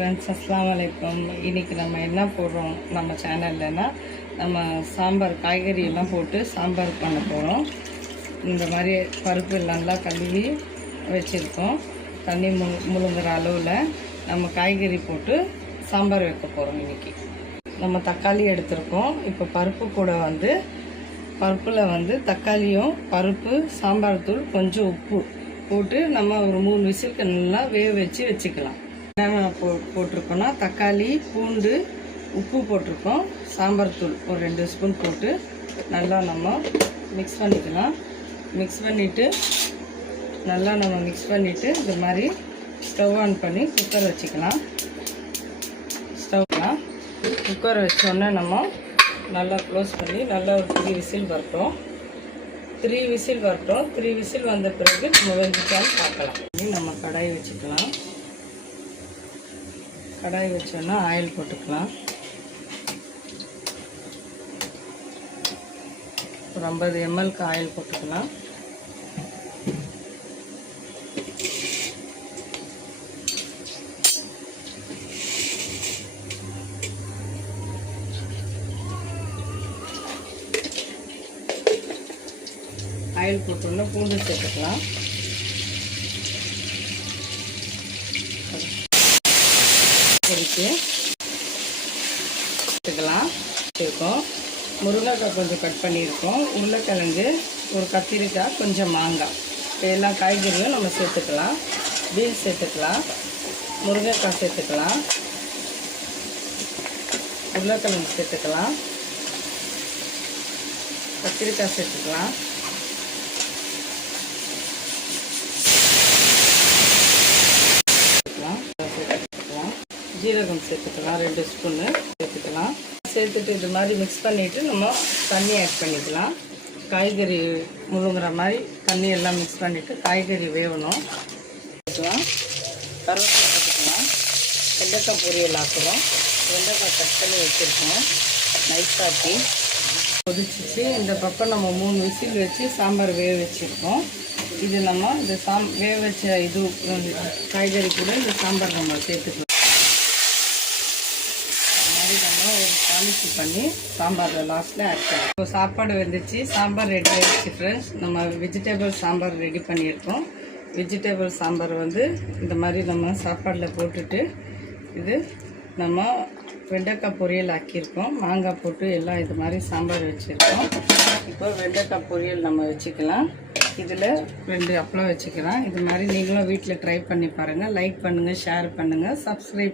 Friends, அஸ்ஸலாமு அலைக்கும். இன்றைக்கி நம்ம என்ன போடுறோம் நம்ம சேனல்லனா, நம்ம சாம்பார் காய்கறி எல்லாம் போட்டு சாம்பார் பண்ண போகிறோம். இந்த மாதிரி பருப்பு நல்லா கழுவி வச்சுருக்கோம். தண்ணி முழுங்குற அளவில் நம்ம காய்கறி போட்டு சாம்பார் வைக்க போகிறோம். இன்றைக்கி நம்ம தக்காளி எடுத்துருக்கோம். இப்போ பருப்பு கூட பருப்பில் தக்காளியும் பருப்பு, சாம்பார் தூள், கொஞ்சம் உப்பு போட்டு நம்ம ஒரு 3 விசிலுக்கு நல்லா வேக வச்சுக்கலாம். என்ன போட்டிருக்கோன்னா தக்காளி, பூண்டு, உப்பு போட்டிருக்கோம். சாம்பார் தூள் ஒரு 2 ஸ்பூன் போட்டு நல்லா நம்ம மிக்ஸ் பண்ணிக்கலாம். மிக்ஸ் பண்ணிவிட்டு இந்த மாதிரி ஸ்டவ் ஆன் பண்ணி குக்கர் வச்சுக்கலாம். குக்கர் வச்சோன்னே நம்ம நல்லா க்ளோஸ் பண்ணி நல்லா ஒரு 3 விசில் வரட்டும். 3 விசில் வந்த பிறகு நம்ம வெந்துட்டான்னு பார்க்கலாம். நம்ம கடாய் வச்சுக்கலாம். கடாய் வச்சோன்னா ஆயில் போட்டுக்கலாம். ஒரு 50 ml ஆயில் போட்டுக்கலாம். ஆயில் போட்டோன்னா பூண்டு சேர்த்துக்கலாம். இருக்கோம். முருங்கைக்காய் கொஞ்சம் கட் பண்ணியிருக்கோம். உருளைக்கிழங்கு, ஒரு கத்திரிக்காய், கொஞ்சம் மாங்காய், எல்லா காய்கறியும் நம்ம சேர்த்துக்கலாம். பீன்ஸ் சேர்த்துக்கலாம், முருங்கைக்காய் சேர்த்துக்கலாம், உருளைக்கிழங்கு சேர்த்துக்கலாம், கத்திரிக்காய் சேர்த்துக்கலாம், ஜீரகம் சேர்த்துக்கலாம். 2 ஸ்பூனு சேர்த்துக்கலாம். சேர்த்துட்டு இது மாதிரி மிக்ஸ் பண்ணிவிட்டு நம்ம தண்ணி ஆட் பண்ணிக்கலாம். காய்கறி முழுங்குற மாதிரி தண்ணி எல்லாம் மிக்ஸ் பண்ணிவிட்டு காய்கறி வேகணும். கருவேப்பிலை போட்டுக்கலாம். வெண்டைக்காய் பொரியல் ஆக்குறோம். வெண்டைக்காய் கட் பண்ணி வச்சுருக்கோம். நைஸாக்கி கொதிச்சிச்சு. இந்த பக்கம் நம்ம 3 விசில் வச்சு சாம்பார் வேக வச்சுருக்கோம். இது நம்ம இந்த வேக வச்ச இது காய்கறி கூட இந்த சாம்பார் நம்ம சேர்த்துக்கலாம். நம்ம ஒரு பாலிசி பண்ணி சாம்பாரில் லாஸ்ட்டில் ஆட் பண்ணலாம். இப்போ சாப்பாடு வந்துச்சு, சாம்பார் ரெடி ஆகிடுச்சு ஃப்ரெண்ட்ஸ். நம்ம வெஜிடபிள் சாம்பார் ரெடி பண்ணியிருக்கோம். வெஜிடபிள் சாம்பார் இந்த மாதிரி நம்ம சாப்பாடில் போட்டுட்டு இது நம்ம வெண்டைக்காய் பொரியல் ஆக்கியிருக்கோம். மாங்காய் போட்டு எல்லாம் இது மாதிரி சாம்பார் வச்சுருக்கோம். இப்போ வெண்டைக்காய் பொரியல் நம்ம வச்சுக்கலாம். இதில் 2 அப்பளம் வச்சுக்கலாம். இது மாதிரி நீங்களும் வீட்டில் ட்ரை பண்ணி பாருங்கள். லைக் பண்ணுங்கள், ஷேர் பண்ணுங்கள், சப்ஸ்கிரைப்